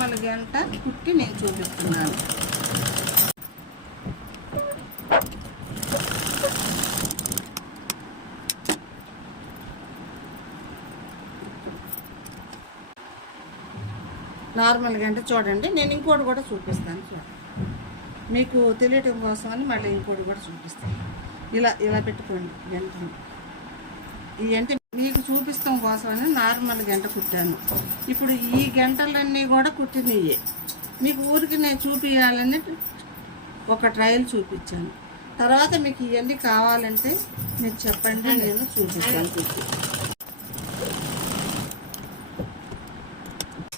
Normal గంట కుట్టి నేను చూపిస్తున్నాను. నార్మల్ గంట చూడండి. నేను ఇంకోటి కూడా చూపిస్తాను. చూడండి, మీకు తెలియటం కోసమని మళ్ళీ ఇంకోటి కూడా చూపిస్తాను. ఇలా ఇలా పెట్టుకోండి గంటని. ఈ గంట మీకు చూపిస్తాం కోసమని నార్మల్ గంట కుట్టాను. ఇప్పుడు ఈ గంటలన్నీ కూడా కుట్టినయ్యే. మీకు ఊరికి నేను చూపించాలని ఒక ట్రయల్ చూపించాను. తర్వాత మీకు ఇవన్నీ కావాలంటే మీరు చెప్పండి, నేను చూపిస్తాను కుట్టి.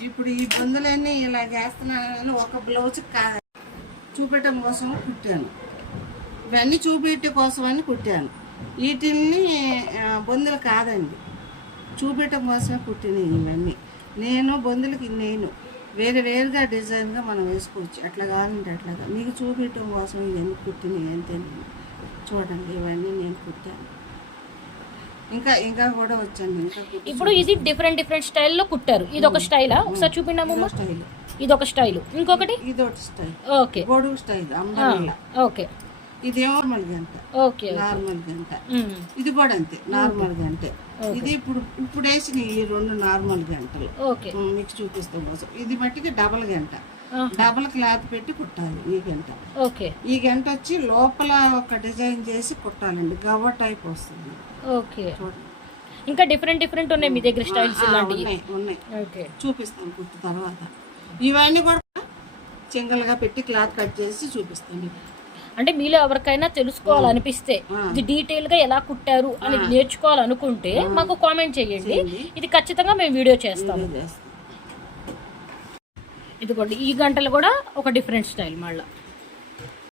ఇప్పుడు ఈ బొందులన్నీ ఇలా వేస్తున్నాను. ఒక బ్లౌజ్ చూపించడం కోసం కుట్టాను. ఇవన్నీ చూపించడం కోసమని కుట్టాను. వీటిని బొందులు కాదండి, చూపించడం కోసమే కుట్టినవి ఇవన్నీ. నేను బొందులకి నేను వేరుగా డిజైన్గా మనం వేసుకోవచ్చు, ఎట్లా కావాలంటే అట్లాగా. మీకు చూపించడం కోసం ఇవన్నీ కుట్టినవి అంతే. చూడండి, ఇవన్నీ నేను కుట్టాను. ఇంకా కూడా వచ్చాను. ఇంకా ఇప్పుడు ఇది డిఫరెంట్ స్టైల్లో కుట్టారు. ఇది ఒక స్టైలా? ఒకసారి చూపించాము. స్టైల్ ఇది ఒక స్టైల్, ఇంకొకటి ఇది ఒకటి స్టైల్. ఓకే, గొడుగు స్టైల్ అంబరెల్లా. ఓకే, ఇది నార్మల్ గంట. ఓకే, నార్మల్ గంట. ఇది కూడా అంతే, నార్మల్ గంటే. ఇది ఇప్పుడు వేసిన ఈ రెండు నార్మల్ గంటలు మీకు చూపిస్తాం కోసం. ఇది మట్టికి డబల్ గంట, డబల్ క్లాత్ పెట్టి కుట్టాలి ఈ గంట. ఓకే, ఈ గంట వచ్చి లోపల ఒక డిజైన్ చేసి కుట్టాలండి, గవ్వ టైప్ వస్తుంది. ఓకే, ఇంకా డిఫరెంట్ ఉన్నాయి మీ దగ్గర స్టైల్స్ ఇలాంటివి? ఉన్నాయి, చూపిస్తాను కుట్టు తర్వాత. ఇవన్నీ కూడా సింగల్గా పెట్టి క్లాత్ కట్ చేసి చూపిస్తాను. అంటే మీలో ఎవరికైనా తెలుసుకోవాలనిపిస్తే ఇది డీటెయిల్ గా ఎలా కుట్టారు అని నేర్చుకోవాలనుకుంటే మాకు కామెంట్ చేయండి. ఇది ఖచ్చితంగా మేము వీడియో చేస్తాము. ఇదిగోండి, ఈ గంటలు కూడా ఒక డిఫరెంట్ స్టైల్ మళ్ళీ.